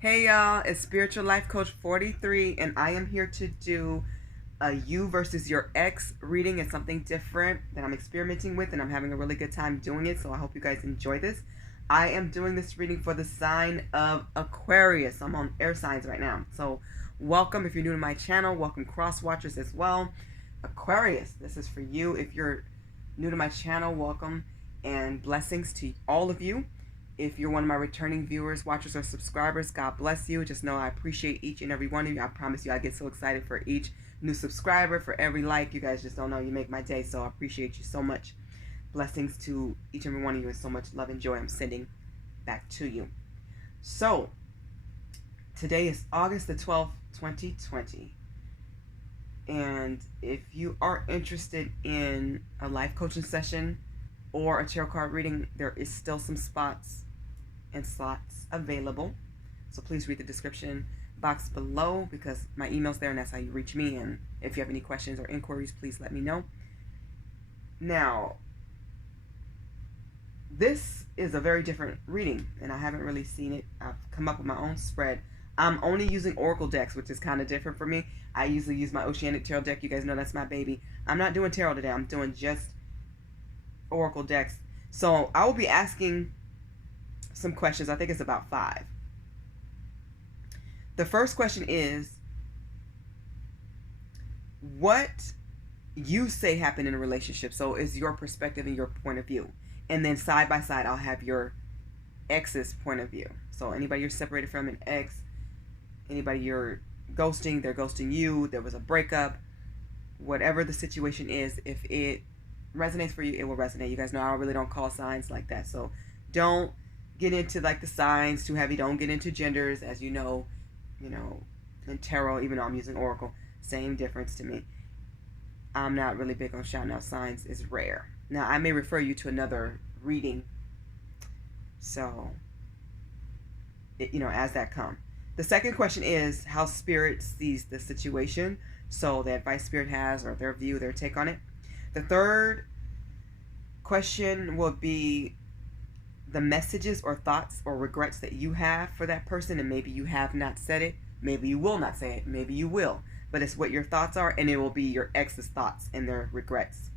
Hey y'all, it's Spiritual Life Coach 43, and I am here to do a you versus your ex reading. It's something different that I'm experimenting with, and I'm having a really good time doing it, so I hope you guys enjoy this. I am doing this reading for the sign of Aquarius. I'm on air signs right now, so welcome if you're new to my channel. Welcome cross watchers as well. Aquarius, this is for you. If you're new to my channel, welcome and blessings to all of you. If you're one of my returning viewers, watchers, or subscribers, God bless you. Just know I appreciate each and every one of you. I promise you I get so excited for each new subscriber, for every like. You guys just don't know. You make my day, so I appreciate you so much. Blessings to each and every one of you, and so much love and joy I'm sending back to you. So, today is August the 12th, 2020. And if you are interested in a life coaching session or a tarot card reading, there is still some spots and slots available. So please read the description box below because my email's there and that's how you reach me. And if you have any questions or inquiries, please let me know. Now, this is a very different reading and I haven't really seen it. I've come up with my own spread. I'm only using Oracle decks, which is kind of different for me. I usually use my Oceanic Tarot deck. You guys know that's my baby. I'm not doing tarot today. I'm doing just Oracle decks. So I will be asking some questions. I think it's about 5. The first question is, what you say happened in a relationship? So it's your perspective and your point of view. And then side by side, I'll have your ex's point of view. So anybody you're separated from, an ex, anybody you're ghosting, they're ghosting you, there was a breakup, whatever the situation is, if it resonates for you, it will resonate. You guys know I really don't call signs like that. So don't get into like the signs too heavy. Don't get into genders, as you know, in tarot, even though I'm using Oracle, same difference to me. I'm not really big on shouting out signs. It's rare. Now, I may refer you to another reading. So, as that comes. The second question is how Spirit sees the situation. So the advice Spirit has, or their view, their take on it. The third question will be the messages or thoughts or regrets that you have for that person, and maybe you have not said it, maybe you will not say it, maybe you will, but it's what your thoughts are, and it will be your ex's thoughts and their regrets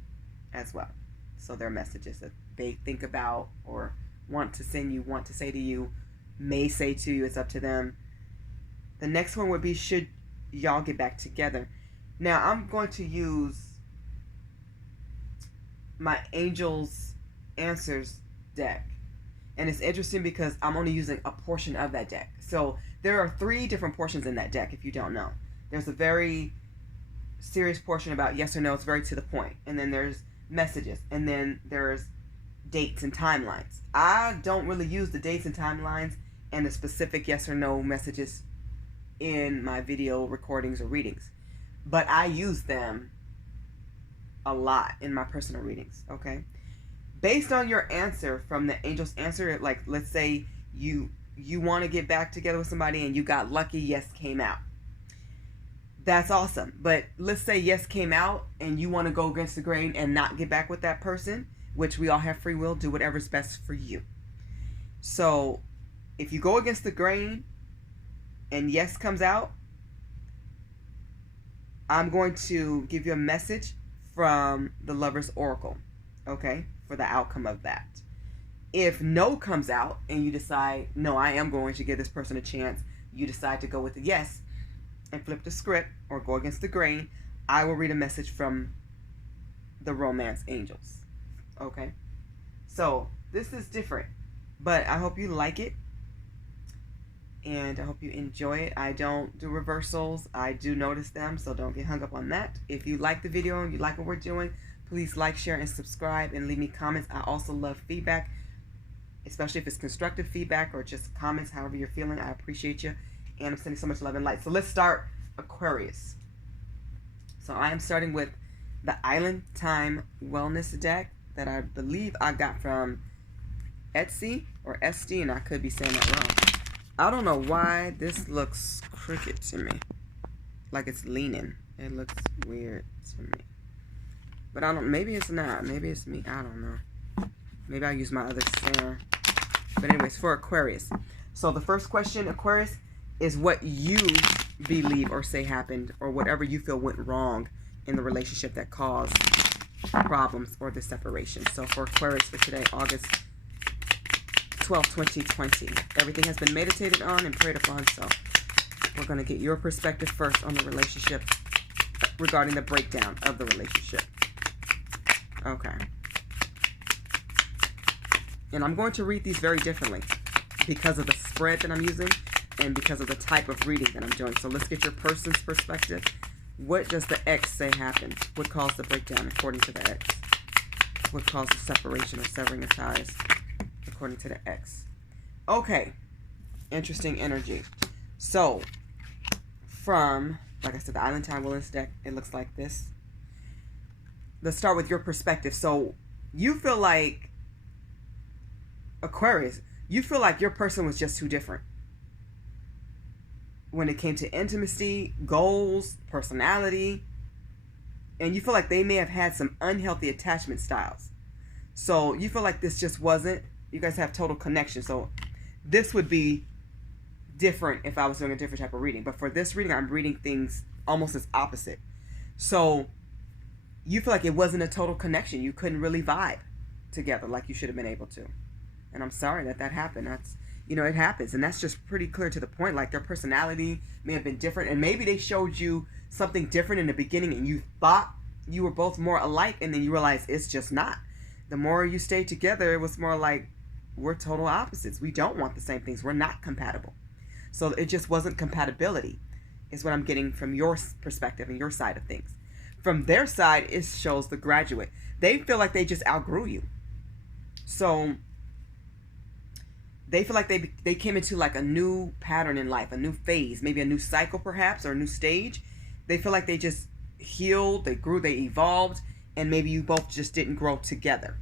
as well. So their messages that they think about or want to send you, want to say to you, may say to you, it's up to them. The next one would be, should y'all get back together? Now I'm going to use my Angels Answers deck. And it's interesting because I'm only using a portion of that deck. So there are 3 different portions in that deck, if you don't know. There's a very serious portion about yes or no. It's very to the point. And then there's messages. And then there's dates and timelines. I don't really use the dates and timelines and the specific yes or no messages in my video recordings or readings. But I use them a lot in my personal readings, okay? Based on your answer from the Angel's answer, like let's say you want to get back together with somebody and you got lucky, yes came out. That's awesome. But let's say yes came out and you want to go against the grain and not get back with that person, which we all have free will, do whatever's best for you. So if you go against the grain and yes comes out, I'm going to give you a message from the Lover's Oracle, okay, for the outcome of that. If no comes out and you decide, no, I am going to give this person a chance, you decide to go with the yes and flip the script or go against the grain, I will read a message from the Romance Angels, okay? So this is different, but I hope you like it. And I hope you enjoy it. I don't do reversals. I do notice them, so don't get hung up on that. If you like the video and you like what we're doing, please like, share, and subscribe, and leave me comments. I also love feedback, especially if it's constructive feedback or just comments, however you're feeling. I appreciate you, and I'm sending so much love and light. So let's start Aquarius. So I am starting with the Island Time Wellness deck that I believe I got from Etsy or SD, and I could be saying that wrong. I don't know why this looks crooked to me. Like it's leaning. It looks weird to me. But I don't, maybe it's not. Maybe it's me. I don't know. Maybe I'll use my other center. But anyways, for Aquarius. So the first question, Aquarius, is what you believe or say happened, or whatever you feel went wrong in the relationship that caused problems or the separation. So for Aquarius for today, August 12, 2020, everything has been meditated on and prayed upon. So we're going to get your perspective first on the relationship regarding the breakdown of the relationship. Okay. And I'm going to read these very differently because of the spread that I'm using and because of the type of reading that I'm doing. So let's get your person's perspective. What does the X say happened? What caused the breakdown according to the X? What caused the separation or severing of ties according to the X? Okay. Interesting energy. So, from, like I said, the Island Time Willis deck, it looks like this. Let's start with your perspective. So, you feel like, Aquarius, you feel like your person was just too different when it came to intimacy, goals, personality, and you feel like they may have had some unhealthy attachment styles. So you feel like this just wasn't, you guys have total connection. So this would be different if I was doing a different type of reading. But for this reading, I'm reading things almost as opposite. So you feel like it wasn't a total connection. You couldn't really vibe together like you should have been able to. And I'm sorry that that happened. That's, you know, it happens. And that's just pretty clear to the point. Like, their personality may have been different. And maybe they showed you something different in the beginning and you thought you were both more alike. And then you realize it's just not. The more you stay together, it was more like, we're total opposites. We don't want the same things. We're not compatible. So it just wasn't compatibility, is what I'm getting from your perspective and your side of things. From their side, it shows the graduate. They feel like they just outgrew you. So they feel like they came into like a new pattern in life, a new phase, maybe a new cycle perhaps, or a new stage. They feel like they just healed, they grew, they evolved, and maybe you both just didn't grow together,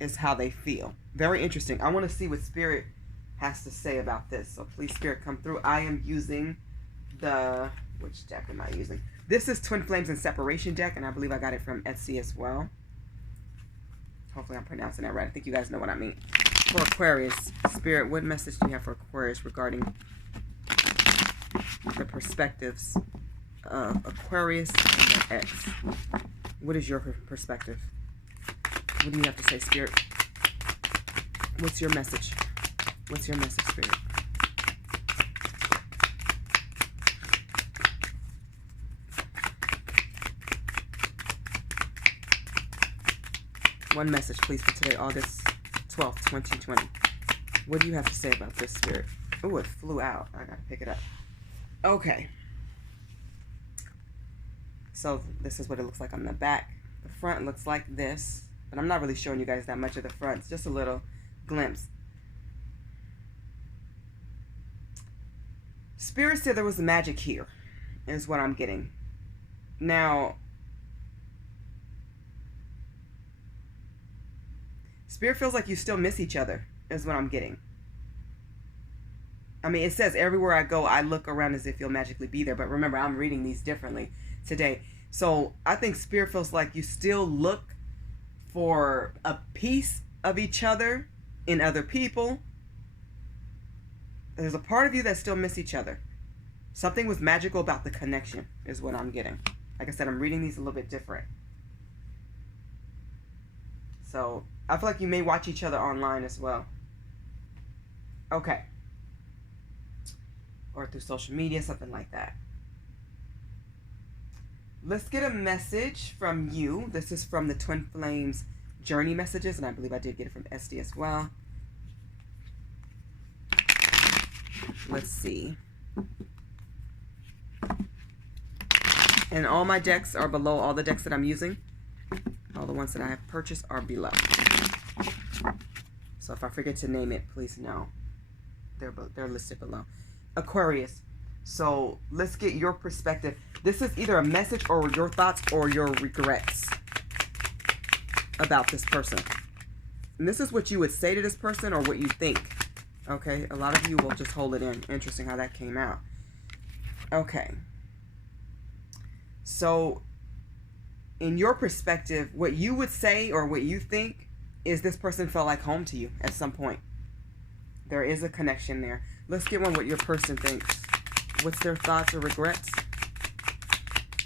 is how they feel. Very interesting. I want to see what Spirit has to say about this. So please, Spirit, come through. I am using the, which deck am I using? This is Twin Flames and Separation deck, and I believe I got it from Etsy as well. Hopefully I'm pronouncing that right. I think you guys know what I mean. For Aquarius, Spirit, what message do you have for Aquarius regarding the perspectives of Aquarius and their X? What is your perspective? What do you have to say, Spirit? What's your message? What's your message, Spirit? One message, please, for today, August 12th, 2020. What do you have to say about this, Spirit? Oh, it flew out. I gotta pick it up. Okay. So this is what it looks like on the back. The front looks like this, but I'm not really showing you guys that much of the front. It's just a little glimpse. Spirit said there was magic here, is what I'm getting. Now, Spirit feels like you still miss each other, is what I'm getting. I mean, it says everywhere I go, I look around as if you'll magically be there. But remember, I'm reading these differently today. So I think Spirit feels like you still look for a piece of each other in other people. There's a part of you that still miss each other. Something was magical about the connection, is what I'm getting. Like I said, I'm reading these a little bit different. So I feel like you may watch each other online as well. Okay. Or through social media, something like that. Let's get a message from you. This is from the Twin Flames Journey Messages, and I believe I did get it from SD as well. Let's see. And all my decks are below. All the decks that I'm using, all the ones that I have purchased, are below. So if I forget to name it, please know. They're listed below. Aquarius. So let's get your perspective. This is either a message or your thoughts or your regrets about this person. And this is what you would say to this person or what you think. Okay, a lot of you will just hold it in. Interesting how that came out. Okay. So, in your perspective, what you would say or what you think is this person felt like home to you at some point. There is a connection there. Let's get one what your person thinks. What's their thoughts or regrets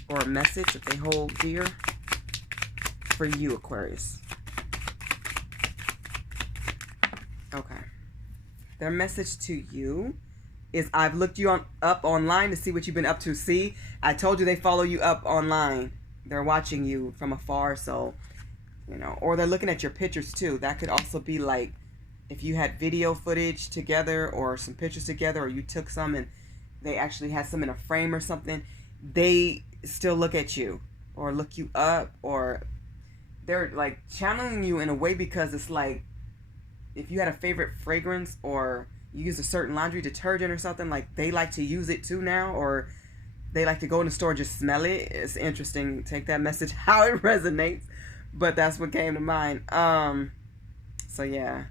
or a message that they hold dear for you, Aquarius? Okay. Their message to you is, I've looked you up online to see what you've been up to. See, I told you they follow you up online. They're watching you from afar, so, you know, or they're looking at your pictures too. That could also be like if you had video footage together or some pictures together, or you took some and they actually had some in a frame or something. They still look at you or look you up, or they're like channeling you in a way, because it's like if you had a favorite fragrance or you use a certain laundry detergent or something, like they like to use it too now, or they like to go in the store and just smell it. It's interesting. Take that message how it resonates, but that's what came to mind. So yeah,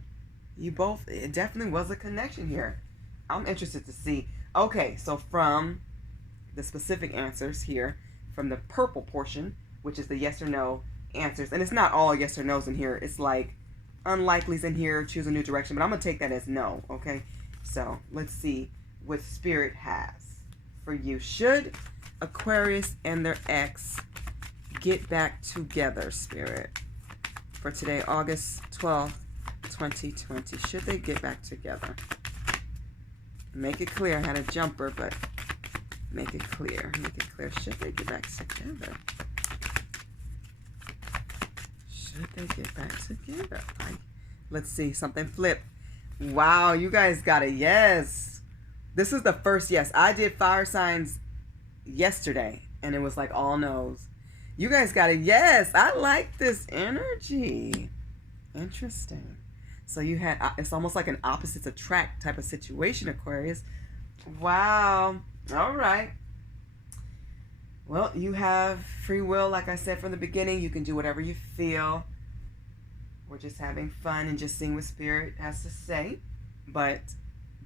you both, it definitely was a connection here. I'm interested to see. Okay, so from the specific answers here, from the purple portion, which is the yes or no answers, and it's not all yes or no's in here. It's like unlikely's in here, choose a new direction, but I'm gonna take that as no. Okay, so let's see what Spirit has for you. Should Aquarius and their ex get back together, Spirit, for today, August 12th, 2020? Should they get back together? Make it clear. I had a jumper, but make it clear. Make it clear. Should they get back together? Should they get back together? Let's see. Something flipped. Wow, you guys got a yes. This is the first yes. I did fire signs yesterday, and it was like all no's. You guys got a yes. I like this energy. Interesting. So you had, it's almost like an opposites attract type of situation, Aquarius. Wow. All right. Well, you have free will, like I said from the beginning. You can do whatever you feel. We're just having fun and just seeing what Spirit has to say. But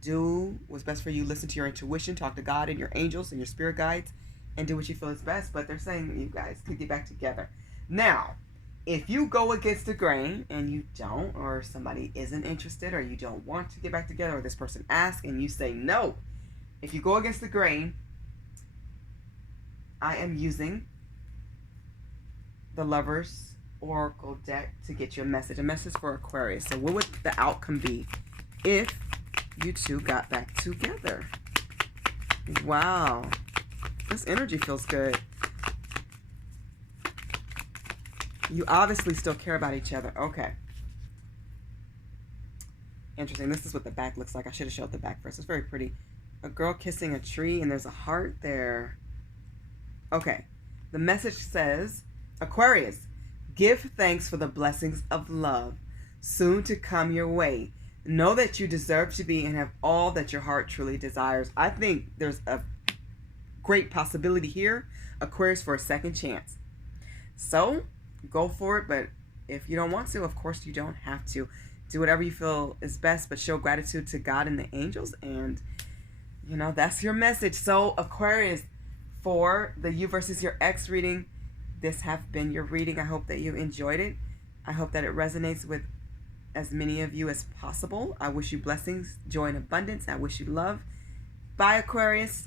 do what's best for you. Listen to your intuition. Talk to God and your angels and your spirit guides, and do what you feel is best. But they're saying you guys could get back together. Now, if you go against the grain and you don't, or somebody isn't interested, or you don't want to get back together, or this person asks and you say no, if you go against the grain, I am using the Lover's Oracle deck to get you a message for Aquarius. So what would the outcome be if you two got back together? Wow. This energy feels good. You obviously still care about each other. Okay. Interesting. This is what the back looks like. I should have showed the back first. It's very pretty. A girl kissing a tree, and there's a heart there. Okay. The message says, Aquarius, give thanks for the blessings of love soon to come your way. Know that you deserve to be and have all that your heart truly desires. I think there's a great possibility here, Aquarius, for a second chance. So, go for it, but if you don't want to, of course you don't have to. Do whatever you feel is best, but show gratitude to God and the angels, and, you know, that's your message. So, Aquarius, for the you versus your ex reading, this have been your reading. I hope that you enjoyed it. I hope that it resonates with as many of you as possible. I wish you blessings, joy, and abundance. I wish you love. Bye, Aquarius.